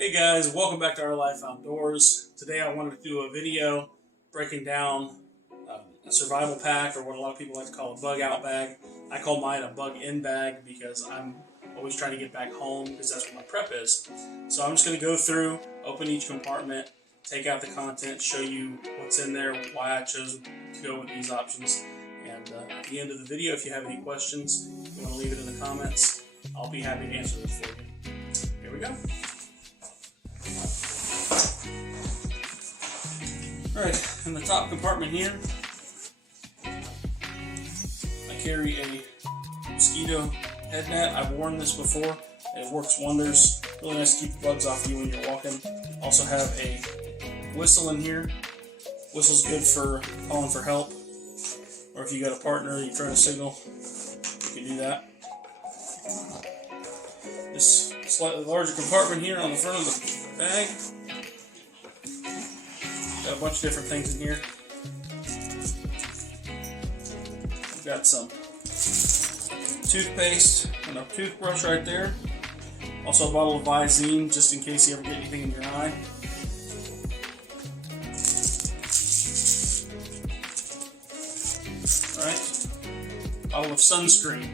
Hey guys, welcome back to Our Life Outdoors. Today I wanted to do a video breaking down a survival pack, or what a lot of people like to call a bug out bag. I call mine a bug in bag because I'm always trying to get back home because that's where my prep is. So I'm just going to go through, open each compartment, take out the content, show you what's in there, why I chose to go with these options. And at the end of the video, if you have any questions, if you want to leave it in the comments, I'll be happy to answer those for you. Here we go. Alright, in the top compartment here, I carry a mosquito head net. I've worn this before. It works wonders. Really nice to keep the bugs off you when you're walking. Also have a whistle in here. Whistle's good for calling for help, or if you got a partner you're trying to signal, you can do that. This slightly larger compartment here on the front of the bag. Got a bunch of different things in here. We've got some toothpaste and a toothbrush right there. Also a bottle of Visine, just in case you ever get anything in your eye. Alright. Bottle of sunscreen.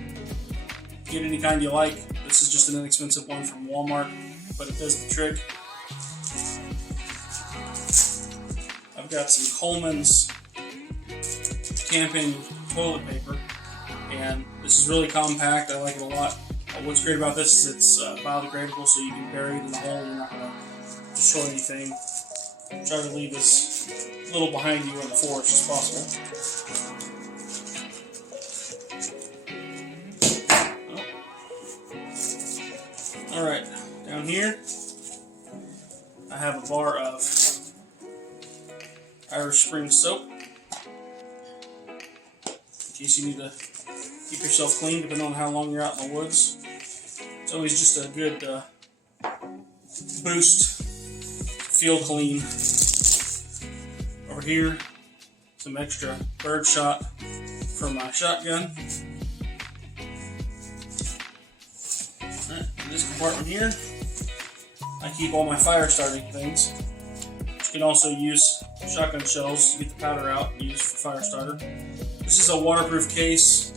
Get any kind you like. This is just an inexpensive one from Walmart, but it does the trick. I've got some Coleman's camping toilet paper, and this is really compact. I like it a lot. What's great about this is it's biodegradable, so you can bury it in the hole. You're not going to destroy anything. Try to leave as little behind you in the forest as possible. Alright, down here I have a bar of Irish Spring soap, in case you need to keep yourself clean depending on how long you're out in the woods. It's always just a good boost, feel clean. Over here, some extra bird shot for my shotgun. Alright, in this compartment here, I keep all my fire starting things. You can also use shotgun shells to get the powder out and use for fire starter. This is a waterproof case.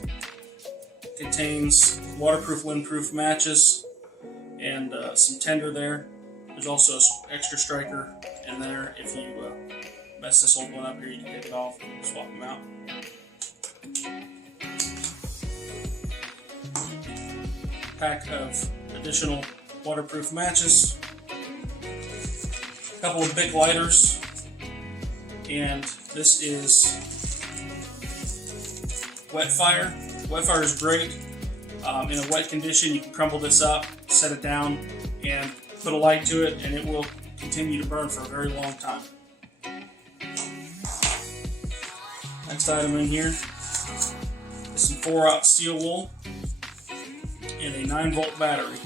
It contains waterproof, windproof matches and some tinder there. There's also an extra striker in there. If you mess this old one up here, you can take it off and swap them out. Pack of additional waterproof matches. A couple of big lighters, and this is wet fire. Wet fire is great. In a wet condition, you can crumble this up, set it down, and put a light to it, and it will continue to burn for a very long time. Next item in here is some 4-aught steel wool and a 9-volt battery.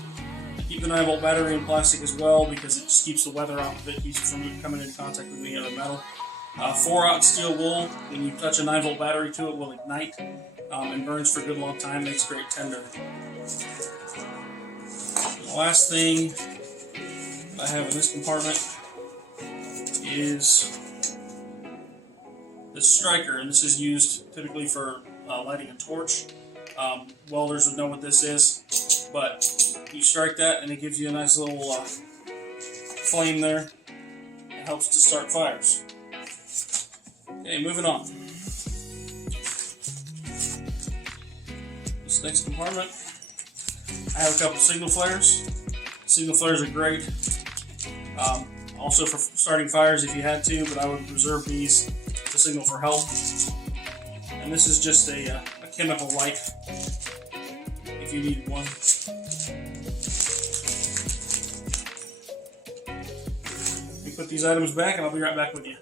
Keep the 9-volt battery in plastic as well because it just keeps the weather off of it, keeps it from coming into contact with any other metal. 4-aught steel wool, when you touch a 9-volt battery to it, will ignite and burns for a good long time, makes great tinder. The last thing I have in this compartment is this striker, and this is used typically for lighting a torch. Welders would know what this is, but you strike that and it gives you a nice little flame there. It helps to start fires. Okay, moving on. This next compartment, I have a couple signal flares. Signal flares are great. Also for starting fires if you had to, but I would reserve these to signal for help. And this is just a chemical light if you need one. Let me put these items back and I'll be right back with you.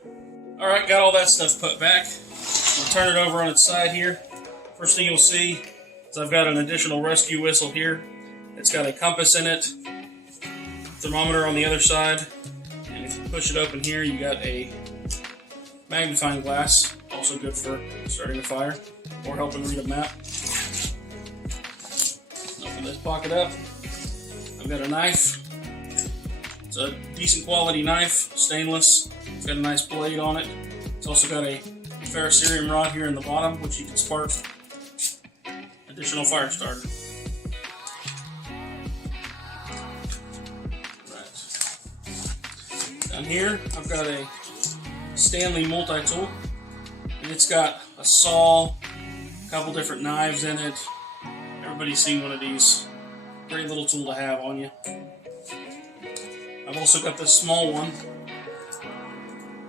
Alright, got all that stuff put back. We'll turn it over on its side here. First thing you'll see is I've got an additional rescue whistle here. It's got a compass in it, thermometer on the other side, and if you push it open here, you got a magnifying glass, also good for starting a fire or helping read a map. Open this pocket up. I've got a knife, It's a decent quality knife, stainless. It's got a nice blade on it. It's also got a ferrocerium rod here in the bottom, which you can spark additional fire starter. Right. Down here, I've got a Stanley multi-tool, and it's got a saw, a couple different knives in it. Everybody's seen one of these. Great little tool to have on you. I've also got this small one.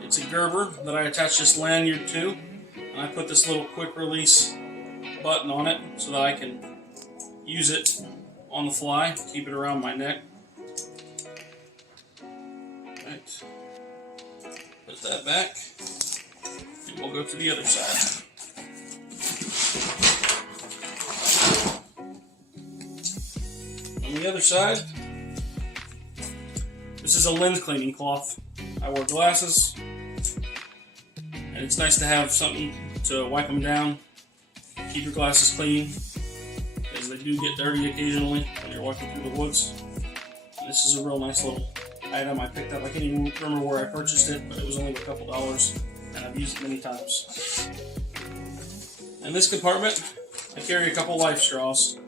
It's a Gerber that I attach this lanyard to, and I put this little quick release button on it so that I can use it on the fly, keep it around my neck. Right. Put that back, and we'll go to the other side. On the other side, this is a lens cleaning cloth. I wear glasses, and it's nice to have something to wipe them down, keep your glasses clean, as they do get dirty occasionally when you're walking through the woods. And this is a real nice little item I picked up. I can't even remember where I purchased it, but it was only a couple dollars, and I've used it many times. In this compartment, I carry a couple life straws.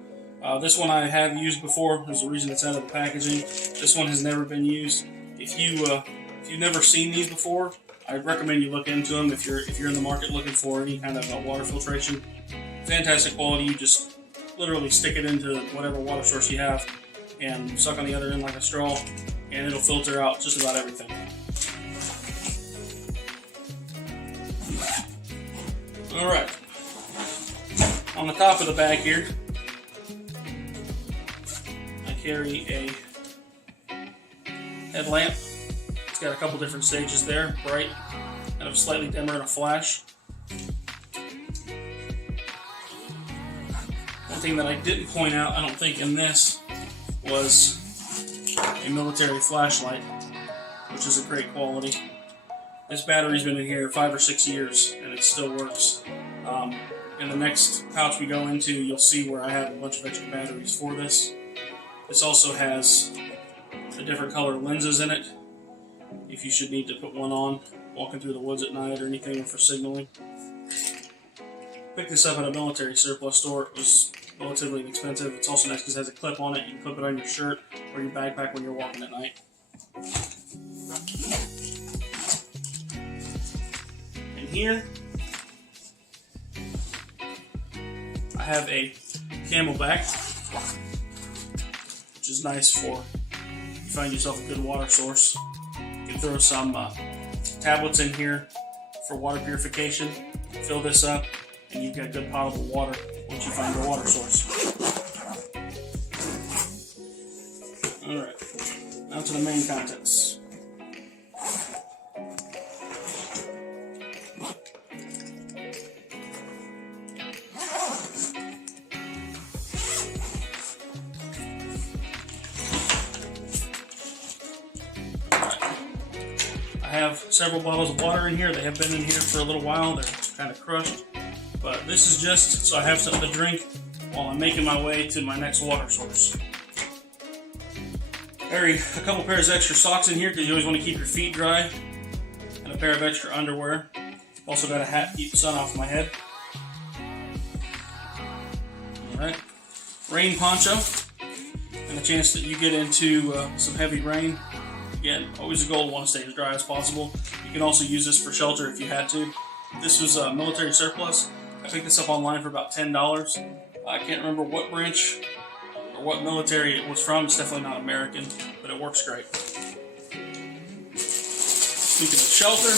This one I have used before. There's a reason it's out of the packaging. This one has never been used. If you've never seen these before, I'd recommend you look into them if you're in the market looking for any kind of water filtration. Fantastic quality. You just literally stick it into whatever water source you have and suck on the other end like a straw, and it'll filter out just about everything. Alright. On the top of the bag here, I carry a headlamp. It's got a couple different stages there, bright, kind of slightly dimmer, and a flash. One thing that I didn't point out, I don't think, in this was a military flashlight, which is a great quality. This battery's been in here 5 or 6 years, and it still works. In the next pouch we go into, you'll see where I have a bunch of extra batteries for this. This also has the different color lenses in it, if you should need to put one on walking through the woods at night or anything, or for signaling. Picked this up at a military surplus store. It was relatively inexpensive. It's also nice because it has a clip on it. You can clip it on your shirt or your backpack when you're walking at night. And here, I have a Camelback, which is nice for if you find yourself a good water source. You can throw some tablets in here for water purification, fill this up, and you've got good potable water once you find your water source. Alright, now to the main contents. I have several bottles of water in here. They have been in here for a little while. They're kind of crushed. But this is just so I have something to drink while I'm making my way to my next water source. Carry a couple pairs of extra socks in here because you always want to keep your feet dry, and a pair of extra underwear. Also got a hat to keep the sun off my head. Alright. Rain poncho, and the chance that you get into some heavy rain. Again, always a goal to want to stay as dry as possible. You can also use this for shelter if you had to. This was a military surplus. I picked this up online for about $10. I can't remember what branch or what military it was from. It's definitely not American, but it works great. Speaking of shelter,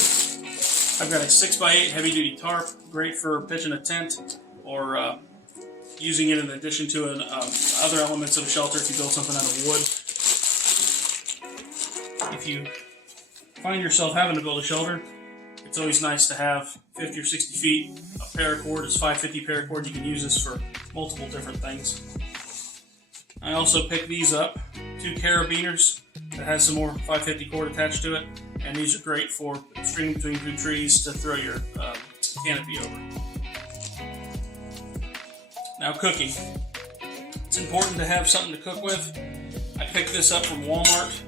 I've got a 6x8 heavy-duty tarp, great for pitching a tent or using it in addition to other elements of a shelter if you build something out of wood. If you find yourself having to build a shelter, it's always nice to have 50 or 60 feet of paracord. It's 550 paracord. You can use this for multiple different things. I also picked these up, 2 carabiners that has some more 550 cord attached to it, and these are great for stringing between 2 trees to throw your canopy over. Now, cooking. It's important to have something to cook with. I picked this up from Walmart.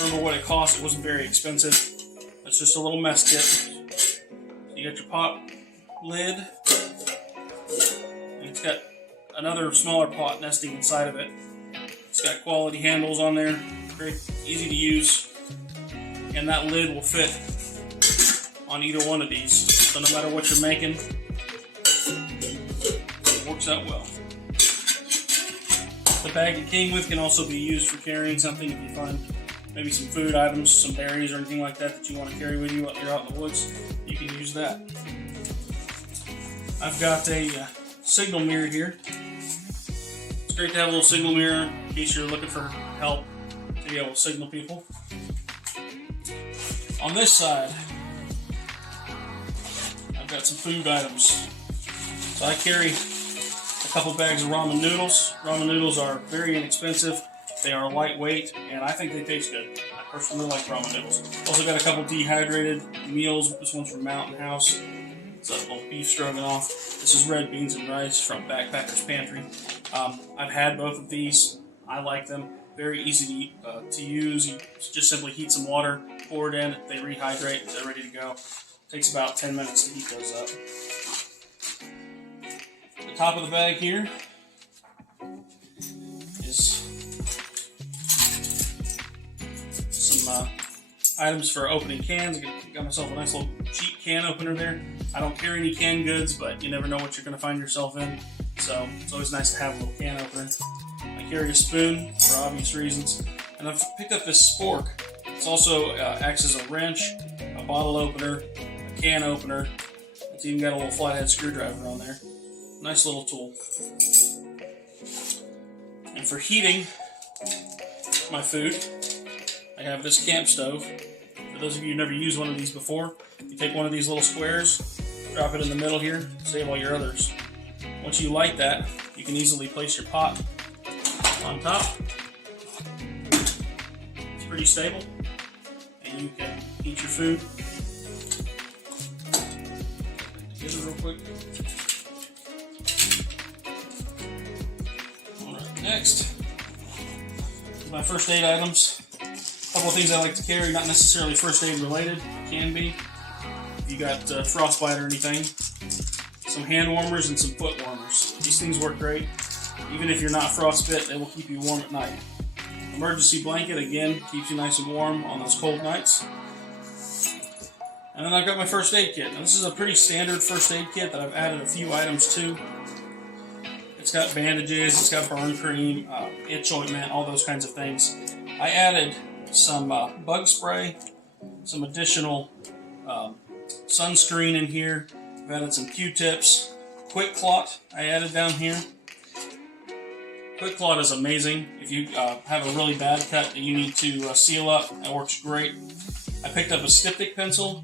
remember what it cost. It wasn't very expensive. It's just a little mess kit. You got your pot lid, and it's got another smaller pot nesting inside of it. It's got quality handles on there, very easy to use, and that lid will fit on either one of these. So no matter what you're making, it works out well. The bag it came with can also be used for carrying something if you find maybe some food items, some berries or anything like that that you want to carry with you while you're out in the woods. You can use that. I've got a signal mirror here. It's great to have a little signal mirror in case you're looking for help to be able to signal people. On this side, I've got some food items. So I carry a couple bags of ramen noodles. Ramen noodles are very inexpensive. They are lightweight, and I think they taste good. I personally like ramen noodles. Also got a couple dehydrated meals. This one's from Mountain House. It's a little beef stroganoff. This is red beans and rice from Backpacker's Pantry. I've had both of these. I like them. Very easy to use. You just simply heat some water, pour it in. They rehydrate. They're ready to go. Takes about 10 minutes to heat those up. The top of the bag here is some items for opening cans. I got myself a nice little cheap can opener there. I don't carry any canned goods, but you never know what you're going to find yourself in. So it's always nice to have a little can opener. I carry a spoon for obvious reasons. And I've picked up this spork. It also acts as a wrench, a bottle opener, a can opener. It's even got a little flathead screwdriver on there. Nice little tool. And for heating my food, I have this camp stove. For those of you who've never used one of these before, you take one of these little squares, drop it in the middle here, save all your others. Once you light that, you can easily place your pot on top. It's pretty stable, and you can heat your food. Get it real quick. Alright, next, my first aid items. A couple of things I like to carry, not necessarily first aid related, can be. If you got frostbite or anything. Some hand warmers and some foot warmers. These things work great. Even if you're not frostbit, they will keep you warm at night. Emergency blanket, again, keeps you nice and warm on those cold nights. And then I've got my first aid kit. Now this is a pretty standard first aid kit that I've added a few items to. It's got bandages, it's got burn cream, itch ointment, all those kinds of things. I added some bug spray, some additional sunscreen in here. I've added some Q-tips, Quick Clot I added down here. Quick Clot is amazing. If you have a really bad cut that you need to seal up, that works great. I picked up a styptic pencil.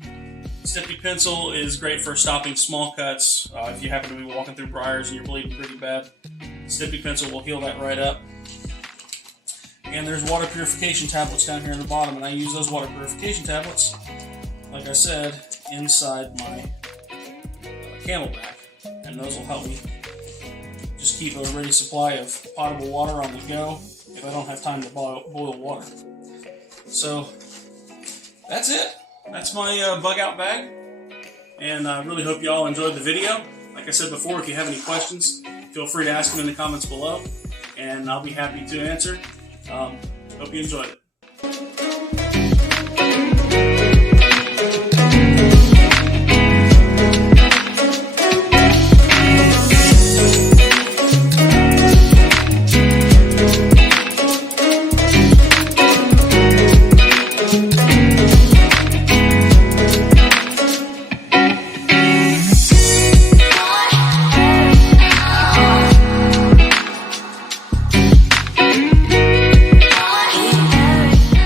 Styptic pencil is great for stopping small cuts. If you happen to be walking through briars and you're bleeding pretty bad, styptic pencil will heal that right up. And there's water purification tablets down here in the bottom, and I use those water purification tablets, like I said, inside my camel bag. And those will help me just keep a ready supply of potable water on the go if I don't have time to boil water. So that's it. That's my bug out bag. And I really hope you all enjoyed the video. Like I said before, if you have any questions, feel free to ask them in the comments below, and I'll be happy to answer. Hope you enjoyed it.